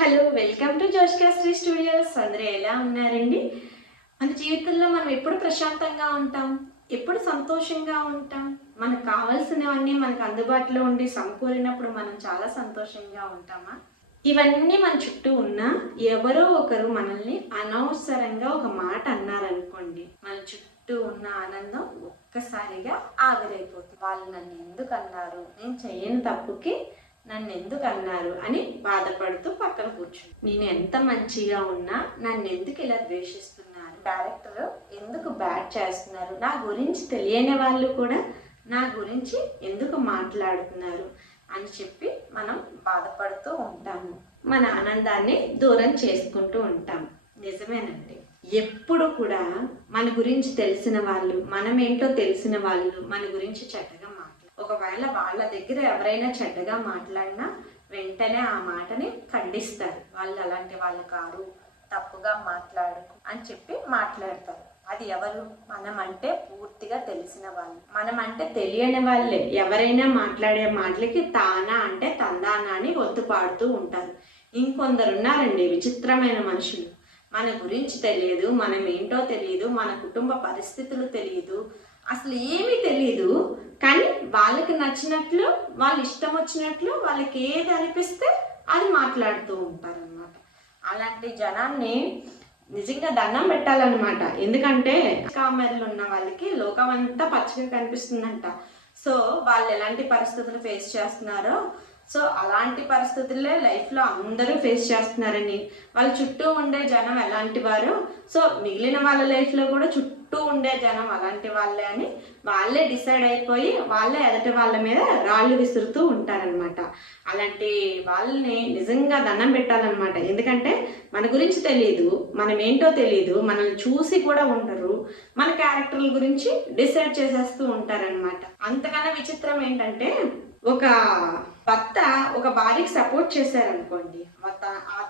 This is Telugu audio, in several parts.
Hello, welcome to Joshka Sri studios. అందరూ ఎలా ఉన్నారండి? మన జీవితంలో మనం ఎప్పుడు ప్రశాంతంగా ఉంటాం, ఎప్పుడు సంతోషంగా ఉంటాం. మనకు కావాల్సినవన్నీ మనకు అందుబాటులో ఉండి సమకూరినప్పుడు మనం చాలా సంతోషంగా ఉంటామా? ఇవన్నీ మన చుట్టూ ఉన్నా ఎవరో ఒకరు మనల్ని అనవసరంగా ఒక మాట అన్నారనుకోండి, మన చుట్టూ ఉన్న ఆనందం ఒక్కసారిగా ఆవిరైపోతుంది. వాళ్ళు నన్ను ఎందుకు అన్నారు, నేను చెయ్యని తప్పుకి నన్ను ఎందుకు అన్నారు అని బాధపడుతూ పక్కన కూర్చుని, నేను ఎంత మంచిగా ఉన్నా నన్ను ఎందుకు ఇలా ద్వేషిస్తున్నారు, డైరెక్టర్ ఎందుకు బ్యాడ్ చేస్తున్నారు, నా గురించి తెలియని వాళ్ళు కూడా నా గురించి ఎందుకు మాట్లాడుతున్నారు అని చెప్పి మనం బాధపడుతూ ఉంటాము. మన ఆనందాన్ని దూరం చేసుకుంటూ ఉంటాం. నిజమేనండి. ఎప్పుడు కూడా మన గురించి తెలిసిన వాళ్ళు, మనమేంటో తెలిసిన వాళ్ళు మన గురించి చెడ్డగా ఒకవేళ వాళ్ళ దగ్గర ఎవరైనా చెడ్డగా మాట్లాడినా వెంటనే ఆ మాటని ఖండిస్తారు. వాళ్ళు అలాంటి వాళ్ళు కాదు, తప్పుగా మాట్లాడకు అని చెప్పి మాట్లాడతారు. అది ఎవరు? మనమంటే పూర్తిగా తెలిసిన వాళ్ళు. మనమంటే తెలియని వాళ్ళే ఎవరైనా మాట్లాడే మాటలకి తానా అంటే తందానా అని ఒత్తు పాడుతూ ఉంటారు. ఇంకొందరు ఉన్నారండి విచిత్రమైన మనుషులు. మన గురించి తెలియదు, మనం ఏంటో తెలియదు, మన కుటుంబ పరిస్థితులు తెలియదు, అసలు ఏమీ తెలియదు. కానీ వాళ్ళకి నచ్చినట్లు, వాళ్ళు ఇష్టం వచ్చినట్లు, వాళ్ళకి ఏది అనిపిస్తే అది మాట్లాడుతూ ఉంటారనమాట. అలాంటి జనాన్ని నిజంగా దండం పెట్టాలన్నమాట. ఎందుకంటే కామెర్లు ఉన్న వాళ్ళకి లోకం అంతా పచ్చిగా కనిపిస్తుందంట. సో వాళ్ళు ఎలాంటి పరిస్థితులు ఫేస్ చేస్తున్నారో, సో అలాంటి పరిస్థితులే లైఫ్లో అందరూ ఫేస్ చేస్తున్నారని, వాళ్ళ చుట్టూ ఉండే జనం ఎలాంటి వారు, సో మిగిలిన వాళ్ళ లైఫ్లో కూడా చుట్టూ ఉండే జనం అలాంటి వాళ్ళే అని వాళ్ళే డిసైడ్ అయిపోయి వాళ్ళే ఎదటి వాళ్ళ మీద రాళ్ళు విసురుతూ ఉంటారనమాట. అలాంటి వాళ్ళని నిజంగా దండం పెట్టాలన్నమాట. ఎందుకంటే మన గురించి తెలియదు, మనం ఏంటో తెలియదు, మనల్ని చూసి కూడా ఉండరు, మన క్యారెక్టర్ల గురించి డిసైడ్ చేసేస్తూ ఉంటారనమాట. అంతకన్నా విచిత్రం ఏంటంటే, ఒక భర్త ఒక భార్యకి సపోర్ట్ చేశారనుకోండి,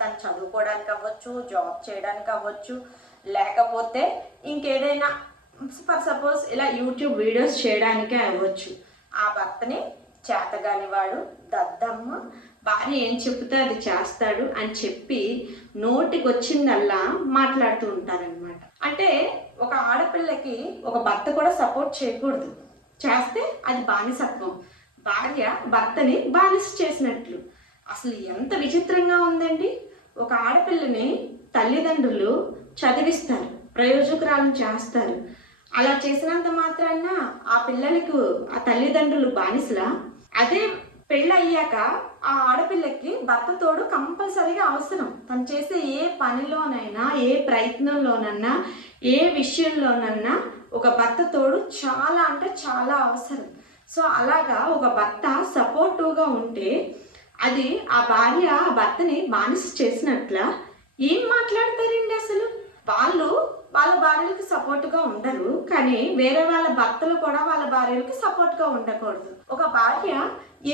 తను చదువుకోవడానికి అవ్వచ్చు, జాబ్ చేయడానికి అవ్వచ్చు, లేకపోతే ఇంకేదైనా ఫర్ సపోజ్ ఇలా యూట్యూబ్ వీడియోస్ చేయడానికే అవ్వచ్చు. ఆ భర్తని చేతగానివాడు, దద్దమ్మ, భార్య ఏం చెప్తే అది చేస్తాడు అని చెప్పి నోటికి వచ్చిందల్లా మాట్లాడుతూ ఉంటారనమాట. అంటే ఒక ఆడపిల్లకి ఒక భర్త కూడా సపోర్ట్ చేయకూడదు, చేస్తే అది బానిసత్వం. భార్య భర్తని బానిస చేసినట్లు. అసలు ఎంత విచిత్రంగా ఉందండి. ఒక ఆడపిల్లని తల్లిదండ్రులు చదివిస్తారు, ప్రయోజకురాలను చేస్తారు. అలా చేసినంత మాత్రాన ఆ పిల్లలకు ఆ తల్లిదండ్రులు బానిసలా? అదే పెళ్ళయ్యాక ఆ ఆడపిల్లకి భర్త తోడు కంపల్సరీగా అవసరం. తను చేసే ఏ పనిలోనైనా, ఏ ప్రయత్నంలోనన్నా, ఏ విషయంలోనన్నా ఒక భర్త తోడు చాలా అంటే చాలా అవసరం. సో అలాగా ఒక భర్త సపోర్టివ్గా ఉంటే అది ఆ భార్య ఆ భర్తని బానిస చేసినట్ల ఏం మాట్లాడతారండి అసలు? వాళ్ళు వాళ్ళ భార్యలకు సపోర్ట్గా ఉండరు, కానీ వేరే వాళ్ళ భర్తలు కూడా వాళ్ళ భార్యలకు సపోర్ట్గా ఉండకూడదు. ఒక భార్య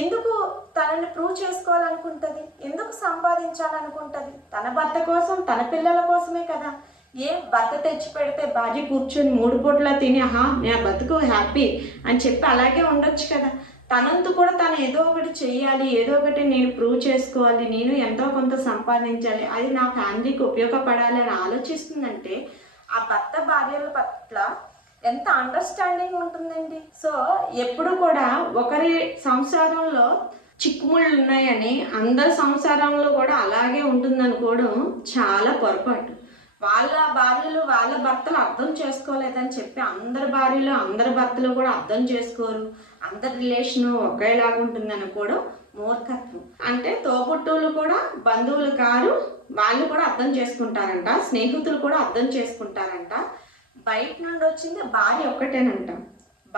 ఎందుకు తనని ప్రూవ్ చేసుకోవాలనుకుంటుంది, ఎందుకు సంపాదించాలనుకుంటుంది? తన భర్త కోసం, తన పిల్లల కోసమే కదా. ఏ భర్త తెచ్చి పెడితే భార్య కూర్చొని 3 పూటలా తిని నా బతుకు హ్యాపీ అని చెప్పి అలాగే ఉండొచ్చు కదా. తనంతు కూడా తను ఏదో ఒకటి చెయ్యాలి, ఏదో ఒకటి నేను ప్రూవ్ చేసుకోవాలి, నేను ఎంతో కొంత సంపాదించాలి, అది నా ఫ్యామిలీకి ఉపయోగపడాలి అని ఆలోచిస్తుందంటే ఆ భర్త భార్యల పట్ల ఎంత అండర్స్టాండింగ్ ఉంటుందండి. సో ఎప్పుడు కూడా ఒకరి సంసారంలో చిక్కుముళ్ళు ఉన్నాయని అందరి సంసారంలో కూడా అలాగే ఉంటుందనుకోవడం చాలా పొరపాటు. వాళ్ళ భార్యలు వాళ్ళ భర్తలు అర్థం చేసుకోలేదని చెప్పి అందరి భార్యలు అందరి భర్తలు కూడా అర్థం చేసుకోరు, అందరి రిలేషను ఒకేలాగా ఉంటుంది అనుకోవడం మూర్ఖత్వం. అంటే తోబుట్టువులు కూడా బంధువులు కారు, వాళ్ళు కూడా అర్థం చేసుకుంటారంట, స్నేహితులు కూడా అర్థం చేసుకుంటారంట. బయట నుండి వచ్చింది భార్య ఒక్కటేనంట.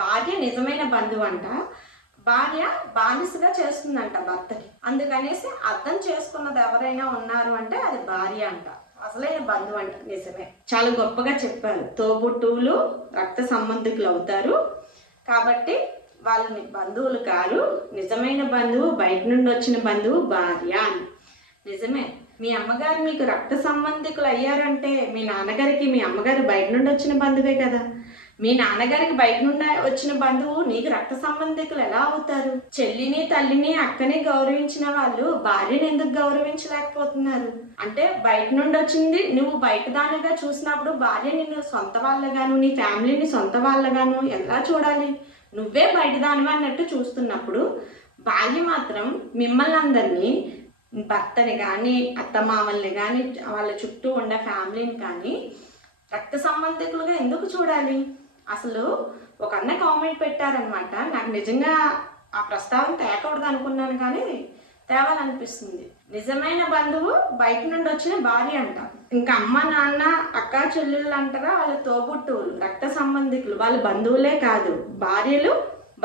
భార్య నిజమైన బంధువు అంట, భార్య బానిసగా చేస్తుందంట భర్తకి. అందుకనేసి అర్థం చేసుకున్నది ఎవరైనా ఉన్నారు అంటే అది భార్య అంట, అసలైన బంధువు అంట. నిజమే, చాలా గొప్పగా చెప్పారు. తోబుట్టువులు రక్త సంబంధికులు అవుతారు కాబట్టి వాళ్ళని బంధువులు కారు, నిజమైన బంధువు బయట నుండి వచ్చిన బంధువు భార్య అని. నిజమే, మీ అమ్మగారు మీకు రక్త సంబంధికులు అయ్యారంటే మీ నాన్నగారికి మీ అమ్మగారు బయట నుండి వచ్చిన బంధువే కదా. మీ నాన్నగారికి బయట నుండి వచ్చిన బంధువు నీకు రక్త సంబంధికులు ఎలా అవుతారు? చెల్లిని, తల్లిని, అక్కని గౌరవించిన వాళ్ళు భార్యని ఎందుకు గౌరవించలేకపోతున్నారు? అంటే బయట నుండి వచ్చింది నువ్వు బయట దానిగా చూసినప్పుడు భార్య నిన్ను సొంత వాళ్ళగాను, నీ ఫ్యామిలీని సొంత వాళ్ళగాను ఎలా చూడాలి? నువ్వే బయట దానివి అన్నట్టు చూస్తున్నప్పుడు భార్య మాత్రం మిమ్మల్ని అందరినీ, భర్తని కానీ, అత్తమామల్ని కానీ, వాళ్ళ చుట్టూ ఉండే ఫ్యామిలీని కానీ రక్త సంబంధికులుగా ఎందుకు చూడాలి? అసలు ఒక అన్న కామెంట్ పెట్టారనమాట. నాకు నిజంగా ఆ ప్రస్తావన తేకూడదు అనుకున్నాను, కానీ తేవాలనిపిస్తుంది. నిజమైన బంధువు బయట నుండి వచ్చిన భార్య అంట. ఇంకా అమ్మ, నాన్న, అక్క, చెల్లెళ్ళు అంటారా వాళ్ళ తోబుట్టువులు, రక్త సంబంధికులు, వాళ్ళ బంధువులే కాదు, భార్యలు,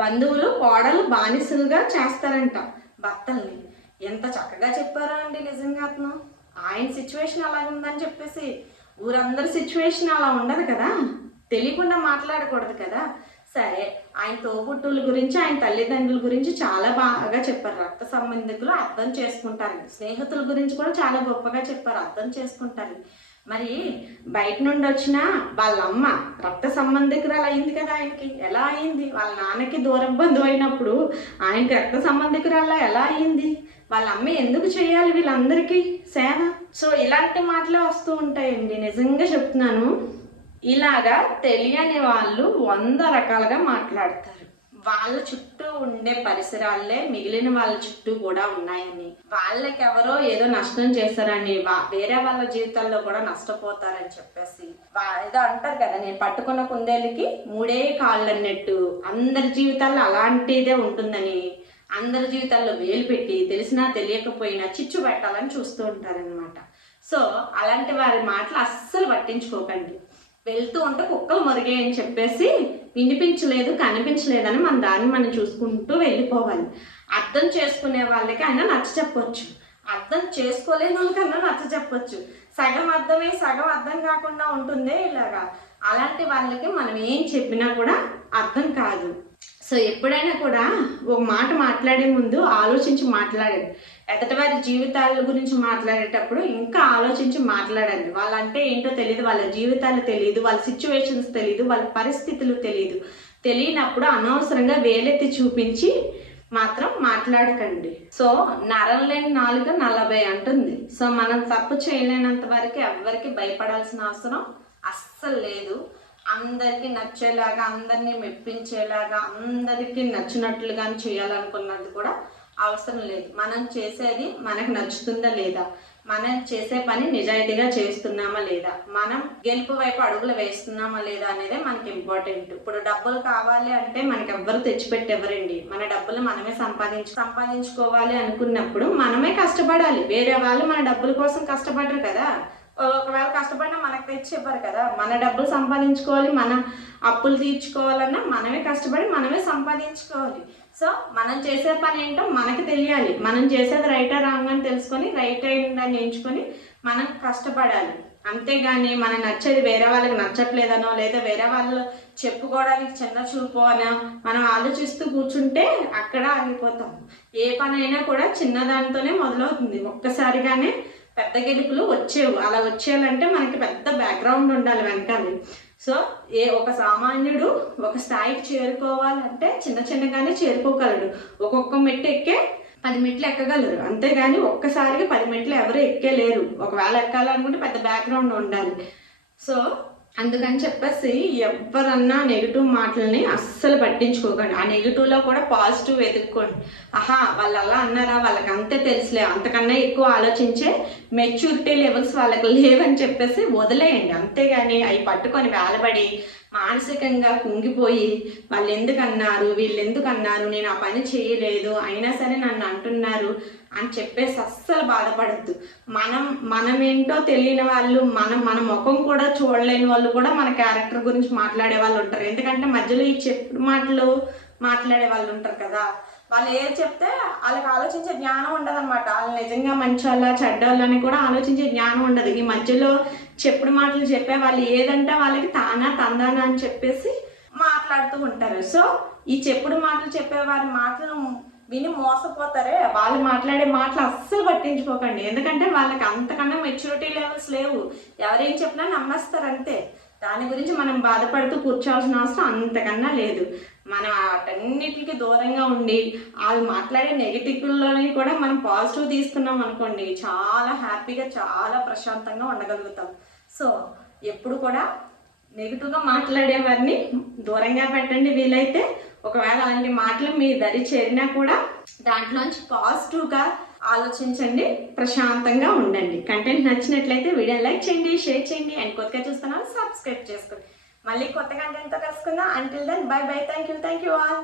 బంధువులు, కోడలు బానిసలుగా చేస్తారంట భర్తల్ని. ఎంత చక్కగా చెప్పారో అండి నిజంగా. అతను ఆయన సిచ్యువేషన్ అలా ఉందని చెప్పేసి ఊరందరి సిచ్యువేషన్ అలా ఉండదు కదా, తెలియకుండా మాట్లాడకూడదు కదా. సరే, ఆయన తోబుట్టుల గురించి, ఆయన తల్లిదండ్రుల గురించి చాలా బాగా చెప్పారు. రక్త సంబంధికులు అర్థం చేసుకుంటారు. స్నేహితుల గురించి కూడా చాలా గొప్పగా చెప్పారు, అర్థం చేసుకుంటారు. మరి బయట నుండి వచ్చిన వాళ్ళ అమ్మ రక్త సంబంధికురాలు అయింది కదా ఆయనకి. ఎలా అయింది? వాళ్ళ నాన్నకి దూర బంధువు అయినప్పుడు ఆయనకి రక్త సంబంధికురాలా ఎలా అయింది? వాళ్ళ అమ్మ ఎందుకు చేయాలి వీళ్ళందరికీ సేవ? సో ఇలాంటి మాటలే వస్తూ ఉంటాయండి, నిజంగా చెప్తున్నాను. ఇలాగా తెలియని వాళ్ళు 100 రకాలుగా మాట్లాడతారు. వాళ్ళ చుట్టూ ఉండే పరిసరాలే మిగిలిన వాళ్ళ చుట్టూ కూడా ఉన్నాయని, వాళ్ళకెవరో ఏదో నష్టం చేశారని, వేరే వాళ్ళ జీవితాల్లో కూడా నష్టపోతారని చెప్పేసి ఏదో అంటారు కదా, నేను పట్టుకున్న కుందేలుకి 3 కాళ్ళు అన్నట్టు అందరి జీవితాల్లో అలాంటిదే ఉంటుందని, అందరి జీవితాల్లో వేలు పెట్టి తెలిసినా తెలియకపోయినా చిచ్చు పెట్టాలని చూస్తూ ఉంటారనమాట. సో అలాంటి వారి మాటలు అస్సలు పట్టించుకోకండి. వెళ్తూ ఉంటే కుక్కలు మొరిగాయని చెప్పేసి వినిపించలేదు, కనిపించలేదని మన దాన్ని మనం చూసుకుంటూ వెళ్ళిపోవాలి. అర్థం చేసుకునే వాళ్ళకి అయినా నచ్చ చెప్పొచ్చు, అర్థం చేసుకోలేని వాళ్ళకన్నా నచ్చ చెప్పొచ్చు. సగం అర్థమై సగం అర్థం కాకుండా ఉంటుందే ఇలాగా. అలాంటి వాళ్ళకి మనం ఏం చెప్పినా కూడా అర్థం కాదు. సో ఎప్పుడైనా కూడా ఒక మాట మాట్లాడే ముందు ఆలోచించి మాట్లాడండి. ఎదుటి వారి జీవితాల గురించి మాట్లాడేటప్పుడు ఇంకా ఆలోచించి మాట్లాడండి. వాళ్ళంటే ఏంటో తెలియదు, వాళ్ళ జీవితాలు తెలియదు, వాళ్ళ సిచ్యువేషన్స్ తెలియదు, వాళ్ళ పరిస్థితులు తెలియదు. తెలియనప్పుడు అనవసరంగా వేలెత్తి చూపించి మాత్రం మాట్లాడకండి. సో నరం లేని నాలుక 40 అంటుంది. సో మనం తప్పు చేయలేనంత వరకు ఎవరికి భయపడాల్సిన అవసరం అస్సలు లేదు. అందరికీ నచ్చేలాగా, అందరినీ మెప్పించేలాగా, అందరికీ నచ్చినట్లుగా చేయాలనుకున్నది కూడా అవసరం లేదు. మనం చేసేది మనకు నచ్చుతుందా లేదా, మనం చేసే పని నిజాయితీగా చేస్తున్నామా లేదా, మనం గెలుపు వైపు అడుగులు వేస్తున్నామా లేదా అనేదే మనకి ఇంపార్టెంట్. ఇప్పుడు డబ్బులు కావాలి అంటే మనకి ఎవ్వరు తెచ్చిపెట్టెవరండి. మన డబ్బులు మనమే సంపాదించుకోవాలి అనుకున్నప్పుడు మనమే కష్టపడాలి. వేరే వాళ్ళు మన డబ్బుల కోసం కష్టపడరు కదా. ఒకవేళ కష్టపడినా మనకు తెచ్చి ఇవ్వరు కదా. మన డబ్బులు సంపాదించుకోవాలి, మనం అప్పులు తీర్చుకోవాలన్నా మనమే కష్టపడి మనమే సంపాదించుకోవాలి. సో మనం చేసే పని ఏంటో మనకి తెలియాలి. మనం చేసేది రైటా రాంగ్ అని తెలుసుకొని రైట్ అయిందని ఎంచుకొని మనం కష్టపడాలి. అంతేగాని మనం నచ్చేది వేరే వాళ్ళకి నచ్చట్లేదనో, లేదా వేరే వాళ్ళు చెప్పుకోవడానికి చిన్న చూపు అనో మనం ఆలోచిస్తూ కూర్చుంటే అక్కడ ఆగిపోతాం. ఏ పని అయినా కూడా చిన్నదానితోనే మొదలవుతుంది. ఒక్కసారిగానే పెద్ద గెలుపులు వచ్చేవు. అలా వచ్చేయాలంటే మనకి పెద్ద బ్యాక్గ్రౌండ్ ఉండాలి వెనకాలి. సో ఒక సామాన్యుడు ఒక స్థాయికి చేరుకోవాలంటే చిన్నగానే చేరుకోగలడు. ఒక్కొక్క మెట్టు ఎక్కే 10 మెట్లు ఎక్కగలరు, అంతేగాని ఒక్కసారిగా 10 మెట్లు ఎవరు ఎక్కేలేరు. ఒకవేళ ఎక్కాలనుకుంటే పెద్ద బ్యాక్గ్రౌండ్ ఉండాలి. సో అందుకని చెప్పేసి ఎవరన్నా నెగిటివ్ మాటలని అస్సలు పట్టించుకోకండి. ఆ నెగిటివ్లో కూడా పాజిటివ్ వెతుక్కోండి. ఆహా వాళ్ళు అలా అన్నారా, వాళ్ళకి అంతే తెలుసులే, అంతకన్నా ఎక్కువ ఆలోచించే మెచ్యూరిటీ లెవెల్స్ వాళ్ళకి లేవని చెప్పేసి వదిలేయండి. అంతేగాని అవి పట్టుకొని వేలబడి మానసికంగా కుంగిపోయి వాళ్ళు ఎందుకు అన్నారు, వీళ్ళు ఎందుకు అన్నారు, నేను ఆ పని చేయలేదు అయినా సరే నన్ను అంటున్నారు అని చెప్పేసి అస్సలు బాధపడద్దు. మనమేంటో తెలియని వాళ్ళు, మన ముఖం కూడా చూడలేని వాళ్ళు కూడా మన క్యారెక్టర్ గురించి మాట్లాడే వాళ్ళు ఉంటారు. ఎందుకంటే మధ్యలో ఈ చెప్పుడు మాటలు మాట్లాడే వాళ్ళు ఉంటారు కదా. వాళ్ళు ఏది చెప్తే వాళ్ళకి ఆలోచించే జ్ఞానం ఉండదు అనమాట. వాళ్ళు నిజంగా మంచి వాళ్ళ చెడ్డవాళ్ళు అని కూడా ఆలోచించే జ్ఞానం ఉండదు. ఈ మధ్యలో చెప్పుడు మాటలు చెప్పే వాళ్ళు ఏదంటే వాళ్ళకి తానా తందానా అని చెప్పేసి మాట్లాడుతూ ఉంటారు. సో ఈ చెప్పుడు మాటలు చెప్పే వారి మాటలు విని మోసపోతారే, వాళ్ళు మాట్లాడే మాటలు అస్సలు పట్టించుకోకండి. ఎందుకంటే వాళ్ళకి అంతకన్నా మెచ్యూరిటీ లెవెల్స్ లేవు. ఎవరేం చెప్పినా నమ్మేస్తారు అంతే. దాని గురించి మనం బాధపడుతూ కూర్చోవాల్సిన అవసరం అంతకన్నా లేదు. మనం వాటన్నిటికి దూరంగా ఉండి వాళ్ళు మాట్లాడే నెగిటివ్లోని కూడా మనం పాజిటివ్ తీసుకున్నాం అనుకోండి, చాలా హ్యాపీగా చాలా ప్రశాంతంగా ఉండగలుగుతాం. సో ఎప్పుడు కూడా నెగిటివ్గా మాట్లాడే వారిని దూరంగా పెట్టండి వీలైతే. ఒకవేళ అలాంటి మాటలు మీ దరి చేరినా కూడా దాంట్లోంచి పాజిటివ్గా ఆలోచించండి, ప్రశాంతంగా ఉండండి. కంటెంట్ నచ్చినట్లయితే వీడియో లైక్ చేయండి, షేర్ చేయండి, అండ్ కొత్తగా చూస్తున్నాను సబ్స్క్రైబ్ చేసుకోండి. మళ్ళీ కొత్త కంటెంట్తో కలుసుకుందాం. Until then bye bye. Thank you all.